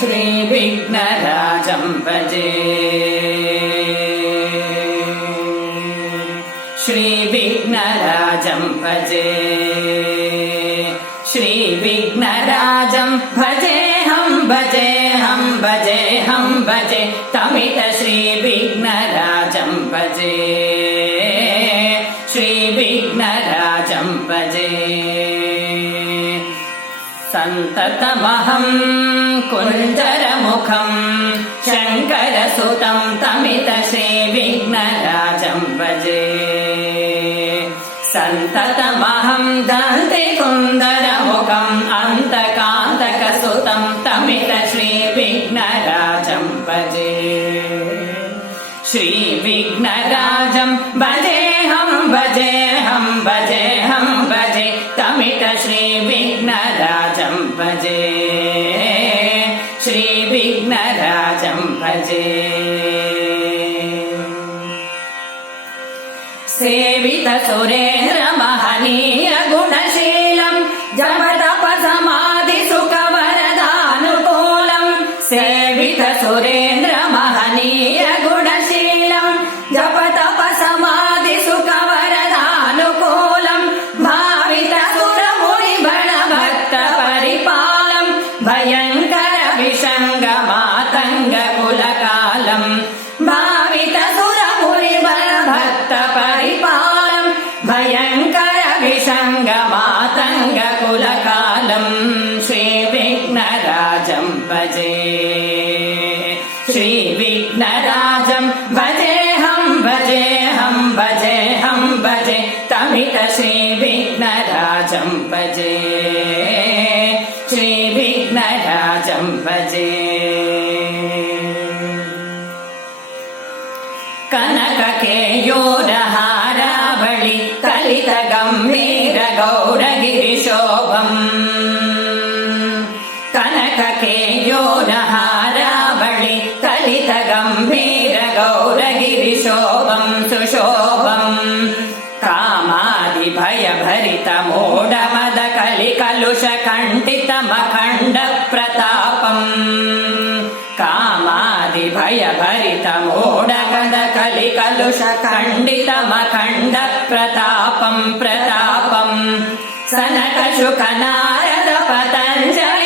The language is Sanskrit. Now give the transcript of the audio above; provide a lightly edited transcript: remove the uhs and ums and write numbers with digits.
श्रीविघ्नराजं भजे श्रीविघ्नराजं भजे श्रीविघ्नराजं भजेऽहं भजेऽहं भजेऽहं भजे तमित श्रीविघ्नराजं भजे श्रीविघ्नराजं भजे सन्ततमहं कुञ्जरमुखं शङ्करसुतं तमित श्रीविघ्नराजं भजे सन्ततमहं दन्तिकुन्दरमुखम् अन्तकान्तकसुतं तमित श्रीविघ्नराजं भजे श्रीविघ्नराजं भजेऽहं भजेऽहं भजेऽहं भजे तमित श्रीविघ्नराजं भजे श्रीविघ्नराजं भजे सेवितसुरेन्द्रमहनीय गुणशीलं जपतपसमाधिसुखवरदानुकूलं सेवितसुरेन्द्रमहनीय गुणशीलं जपतपसमाधिसुखवरदानुकूलं भावितसुरमुनिगणभक्तपरिपालं भयङ्कर विषङ्गमातङ्गकुलकालं भावितसुरमुनिगणभक्तपरिपालं भयङ्कर विषङ्गमातङ्गकुलकालं श्रीविघ्नराजं भजे श्रीविघ्नराजं भजेऽहं भजेऽहं भजेऽहं भजे तमित श्रीविघ्नराजं भजे श्रीविघ्नराजं भजे कनककेयूरहारावळि कलितगम्भीरगौरगिरिशोभम् कनककेयूरहारावळि कलितगम्भीरगौरगिरिशोभं सुशोभम् कामादिभयभरितमोडमदकलिकलुषकण्ठितमखण्डप्रतापम् कामादिभयभरितमोडकदकलिकलुषकण्डितमखण्डप्रतापं प्रतापं सनकशुकनारद पतञ्जलि